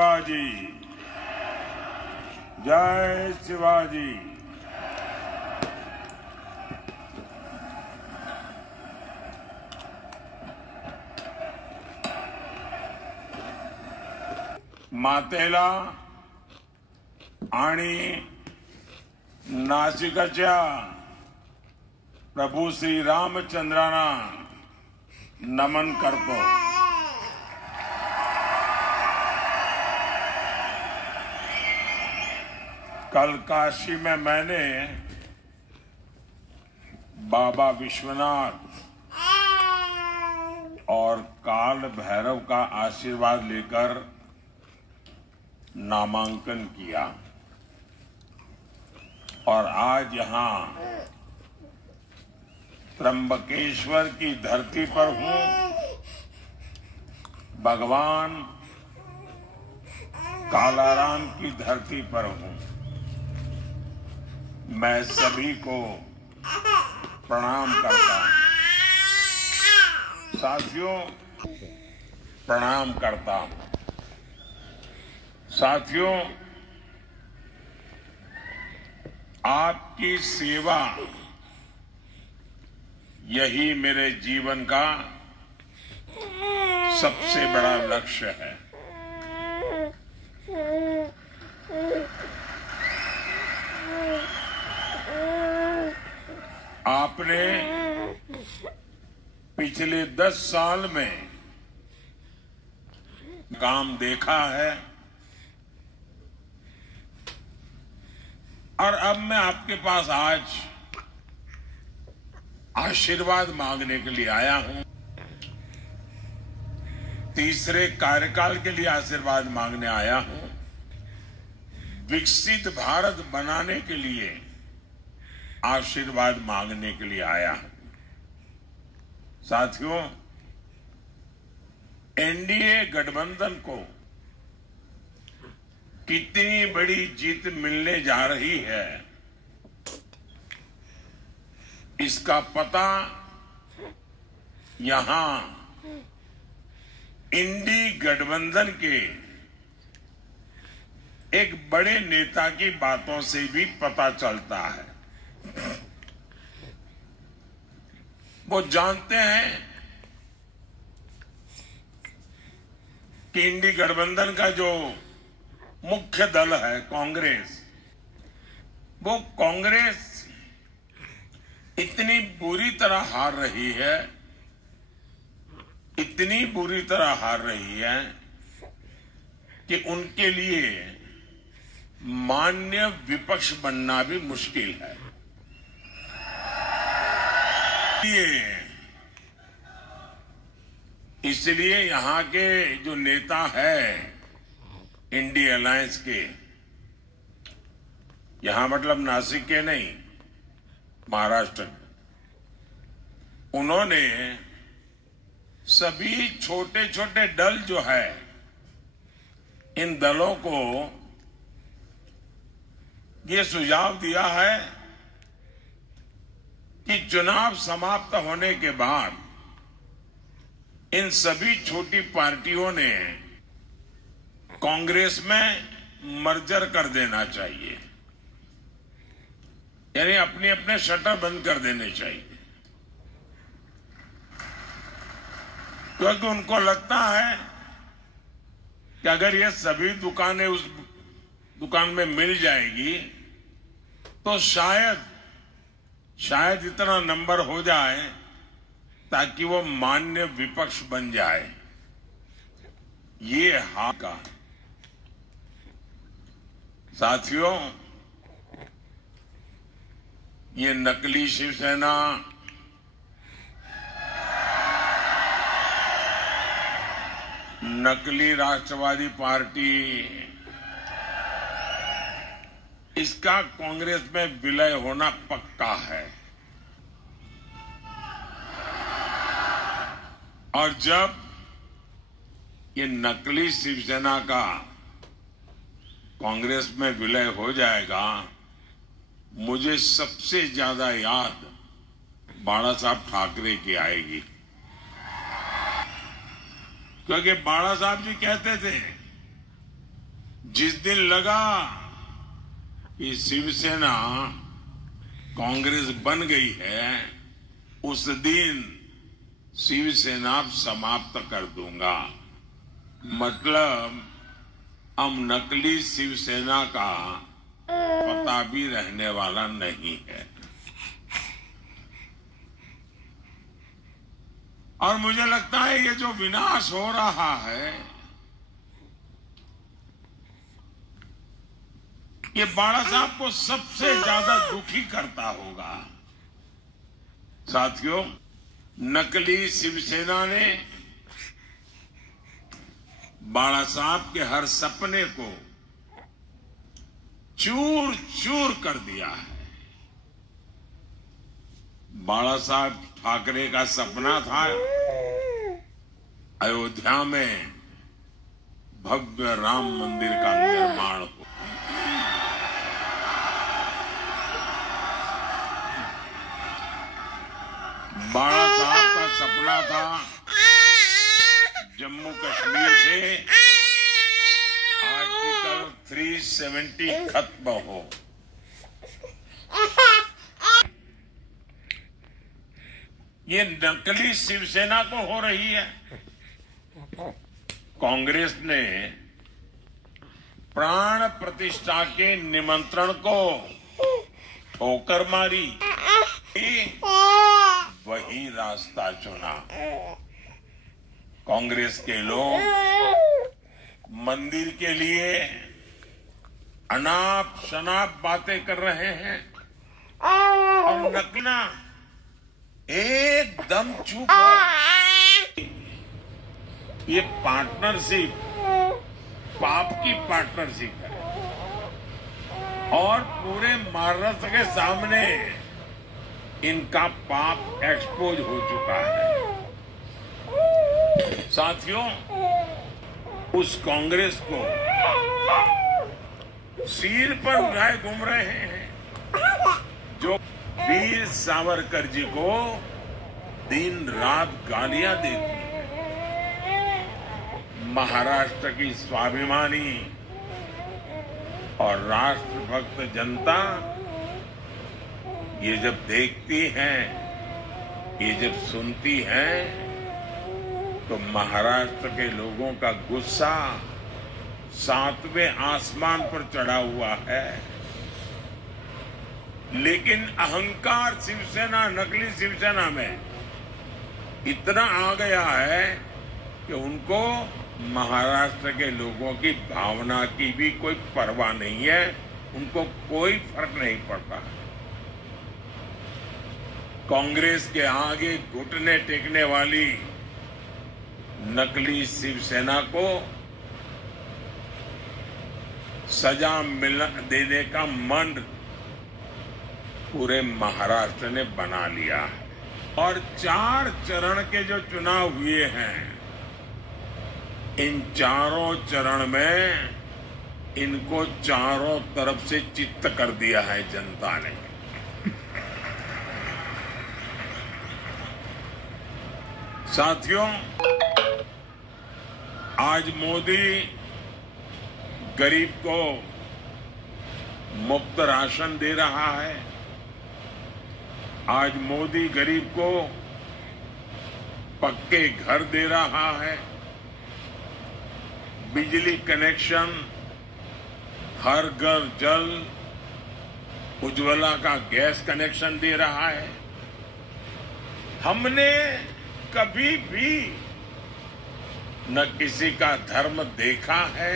शिवाजी, जय शिवाजी। मातेला आणि नाशिकच्या प्रभू श्री रामचंद्रांना नमन करतो। कल काशी में मैंने बाबा विश्वनाथ और काल भैरव का आशीर्वाद लेकर नामांकन किया और आज यहां त्र्यंबकेश्वर की धरती पर हूं। भगवान कालाराम की धरती पर हूं। मैं सभी को प्रणाम करता हूं। साथियों, प्रणाम करता हूं। साथियों, आपकी सेवा यही मेरे जीवन का सबसे बड़ा लक्ष्य है। आपने पिछले 10 साल में काम देखा है और अब मैं आपके पास आज आशीर्वाद मांगने के लिए आया हूं। तीसरे कार्यकाल के लिए आशीर्वाद मांगने आया हूं। विकसित भारत बनाने के लिए आशीर्वाद मांगने के लिए आया हूं। साथियों, एनडीए गठबंधन को कितनी बड़ी जीत मिलने जा रही है, इसका पता यहां इंडी गठबंधन के एक बड़े नेता की बातों से भी पता चलता है। वो जानते हैं कि इंडी गठबंधन का जो मुख्य दल है कांग्रेस, वो कांग्रेस इतनी बुरी तरह हार रही है, इतनी बुरी तरह हार रही है कि उनके लिए मान्य विपक्ष बनना भी मुश्किल है। इसलिए यहां के जो नेता है इंडी अलायंस के, यहां मतलब नासिक के नहीं, महाराष्ट्र के, उन्होंने सभी छोटे छोटे दल जो है, इन दलों को ये सुझाव दिया है कि चुनाव समाप्त होने के बाद इन सभी छोटी पार्टियों ने कांग्रेस में मर्जर कर देना चाहिए, यानी अपने अपने शटर बंद कर देने चाहिए। क्योंकि उनको लगता है कि अगर ये सभी दुकानें उस दुकान में मिल जाएगी तो शायद इतना नंबर हो जाए ताकि वो मान्य विपक्ष बन जाए। ये हार का। साथियों, ये नकली शिवसेना, नकली राष्ट्रवादी पार्टी, इसका कांग्रेस में विलय होना पक्का है। और जब ये नकली शिवसेना का कांग्रेस में विलय हो जाएगा, मुझे सबसे ज्यादा याद बाला साहब ठाकरे की आएगी। क्योंकि बाला साहब जी कहते थे जिस दिन लगा कि शिवसेना कांग्रेस बन गई है, उस दिन शिवसेना समाप्त कर दूंगा। मतलब अब नकली शिवसेना का पता भी रहने वाला नहीं है। और मुझे लगता है ये जो विनाश हो रहा है, ये बाला साहब को सबसे ज्यादा दुखी करता होगा। साथियों, नकली शिवसेना ने बाला साहब के हर सपने को चूर चूर कर दिया है। बाला साहब ठाकरे का सपना था अयोध्या में भव्य राम मंदिर का निर्माण हो। बाला साहब का सपना था जम्मू कश्मीर से आर्टिकल 370 खत्म हो। ये नकली शिवसेना को हो रही है। कांग्रेस ने प्राण प्रतिष्ठा के निमंत्रण को ठोकर मारी, वही रास्ता चुना। कांग्रेस के लोग मंदिर के लिए अनाप शनाप बातें कर रहे हैं और नकली एकदम चुप है। ये पार्टनरशिप पाप की पार्टनरशिप है और पूरे महाराष्ट्र के सामने इनका पाप एक्सपोज हो चुका है। साथियों, उस कांग्रेस को सिर पर उठाए घूम रहे हैं जो वीर सावरकर जी को दिन रात गालियां देती है। महाराष्ट्र की स्वाभिमानी और राष्ट्रभक्त जनता ये जब देखती है, ये जब सुनती है, तो महाराष्ट्र के लोगों का गुस्सा 7वें आसमान पर चढ़ा हुआ है। लेकिन अहंकार शिवसेना, नकली शिवसेना में इतना आ गया है कि उनको महाराष्ट्र के लोगों की भावना की भी कोई परवाह नहीं है, उनको कोई फर्क नहीं पड़ता। कांग्रेस के आगे घुटने टेकने वाली नकली शिवसेना को सजा देने का मन पूरे महाराष्ट्र ने बना लिया है। और 4 चरण के जो चुनाव हुए हैं, इन चारों चरण में इनको चारों तरफ से चित्त कर दिया है जनता ने। साथियों, आज मोदी गरीब को मुफ्त राशन दे रहा है। आज मोदी गरीब को पक्के घर दे रहा है, बिजली कनेक्शन, हर घर जल, उज्ज्वला का गैस कनेक्शन दे रहा है। हमने कभी भी न किसी का धर्म देखा है,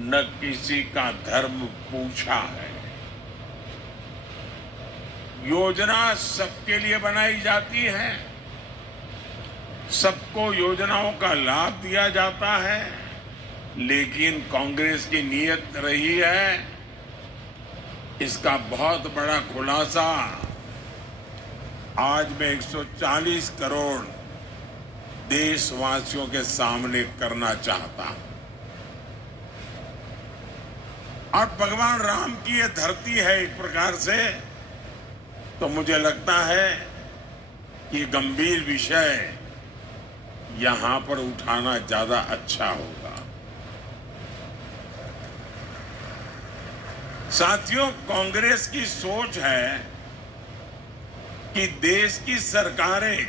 न किसी का धर्म पूछा है। योजना सबके लिए बनाई जाती है, सबको योजनाओं का लाभ दिया जाता है, लेकिन कांग्रेस की नीयत रही है, इसका बहुत बड़ा खुलासा आज मैं 140 करोड़ देशवासियों के सामने करना चाहता हूं। और भगवान राम की ये धरती है एक प्रकार से, तो मुझे लगता है कि गंभीर विषय यहां पर उठाना ज्यादा अच्छा होगा। साथियों, कांग्रेस की सोच है कि देश की सरकारें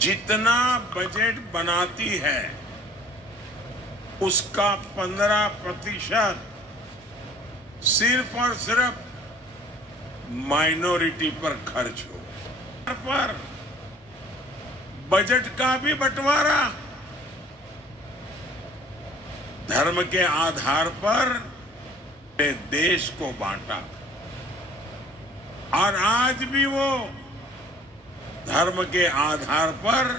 जितना बजट बनाती है उसका 15% सिर्फ और सिर्फ माइनॉरिटी पर खर्च हो। पर बजट का भी बंटवारा धर्म के आधार पर देश को बांटा और आज भी वो धर्म के आधार पर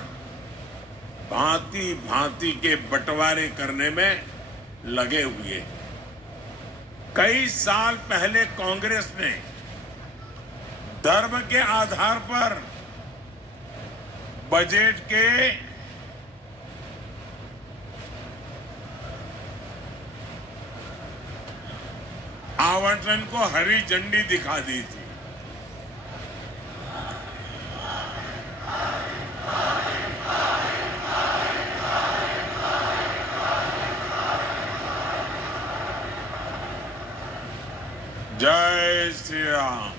भांति भांति के बंटवारे करने में लगे हुए हैं। कई साल पहले कांग्रेस ने धर्म के आधार पर बजट के आवंटन को हरी झंडी दिखा दी थी। जय श्री राम,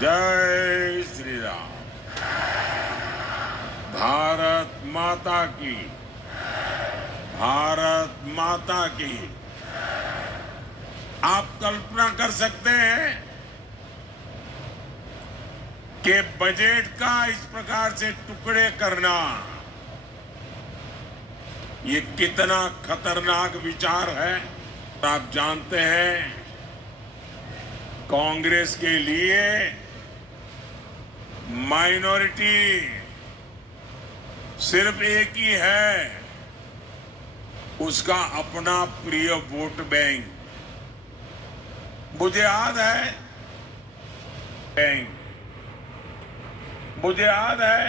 जय श्री राम। भारत माता की, भारत माता की। आप कल्पना कर सकते हैं कि बजट का इस प्रकार से टुकड़े करना ये कितना खतरनाक विचार है। आप जानते हैं कांग्रेस के लिए माइनॉरिटी सिर्फ एक ही है, उसका अपना प्रिय वोट बैंक। मुझे याद है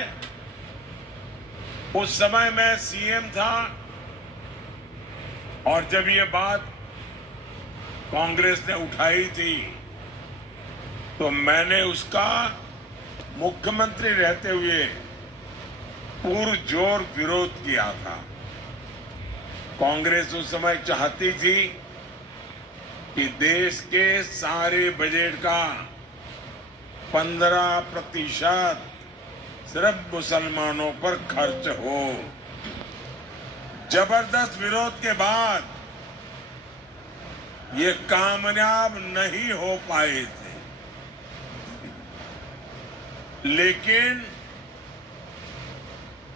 उस समय मैं सीएम था और जब ये बात कांग्रेस ने उठाई थी तो मैंने उसका मुख्यमंत्री रहते हुए पुरजोर विरोध किया था। कांग्रेस उस समय चाहती थी कि देश के सारे बजट का 15% सिर्फ मुसलमानों पर खर्च हो। जबरदस्त विरोध के बाद ये कामयाब नहीं हो पाए थे, लेकिन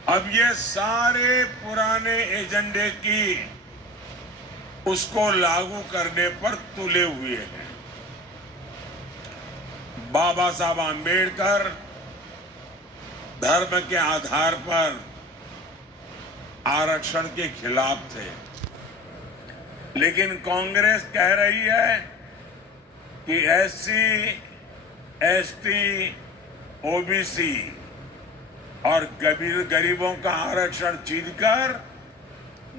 अब ये सारे पुराने एजेंडे की उसको लागू करने पर तुले हुए हैं। बाबा साहब आंबेडकर धर्म के आधार पर आरक्षण के खिलाफ थे, लेकिन कांग्रेस कह रही है कि एससी, एसटी, ओबीसी और गरीबों का आरक्षण छीनकर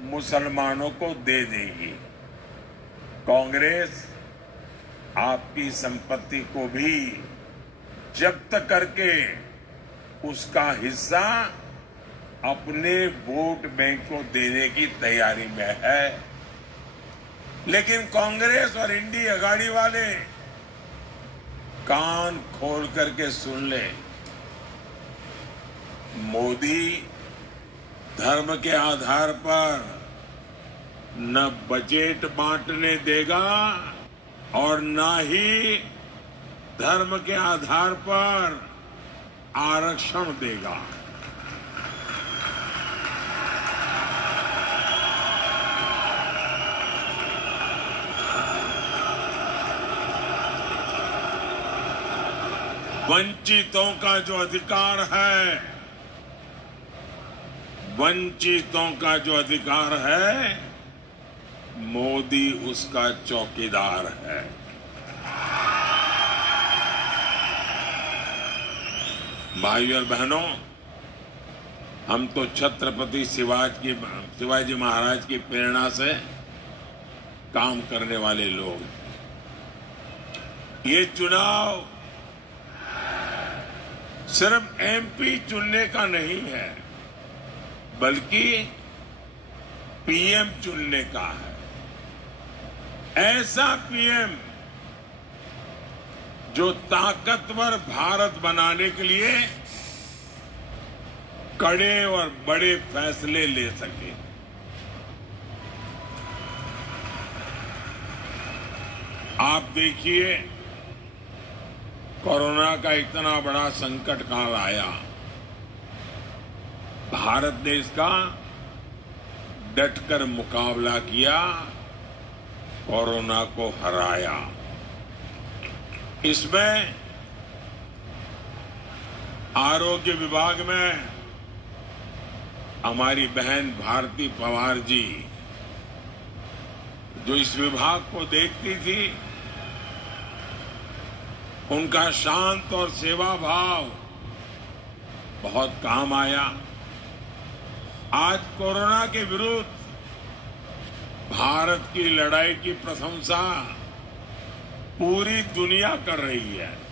मुसलमानों को दे देगी। कांग्रेस आपकी संपत्ति को भी जब्त करके उसका हिस्सा अपने वोट बैंक को देने की तैयारी में है। लेकिन कांग्रेस और इंडी अगाड़ी वाले कान खोल करके सुन ले, मोदी धर्म के आधार पर न बजट बांटने देगा और न ही धर्म के आधार पर आरक्षण देगा। वंचितों का जो अधिकार है, वंचितों का जो अधिकार है, मोदी उसका चौकीदार है। भाइयों और बहनों, हम तो छत्रपति शिवाजी महाराज की प्रेरणा से काम करने वाले लोग। ये चुनाव सिर्फ एमपी चुनने का नहीं है, बल्कि पीएम चुनने का है। ऐसा पीएम जो ताकतवर भारत बनाने के लिए कड़े और बड़े फैसले ले सके। आप देखिए, कोरोना का इतना बड़ा संकट काल आया, भारत ने इसका डटकर मुकाबला किया, कोरोना को हराया। इसमें आरोग्य विभाग में हमारी बहन भारती पवार जी, जो इस विभाग को देखती थी, उनका शांत और सेवा भाव बहुत काम आया। आज कोरोना के विरुद्ध भारत की लड़ाई की प्रशंसा पूरी दुनिया कर रही है।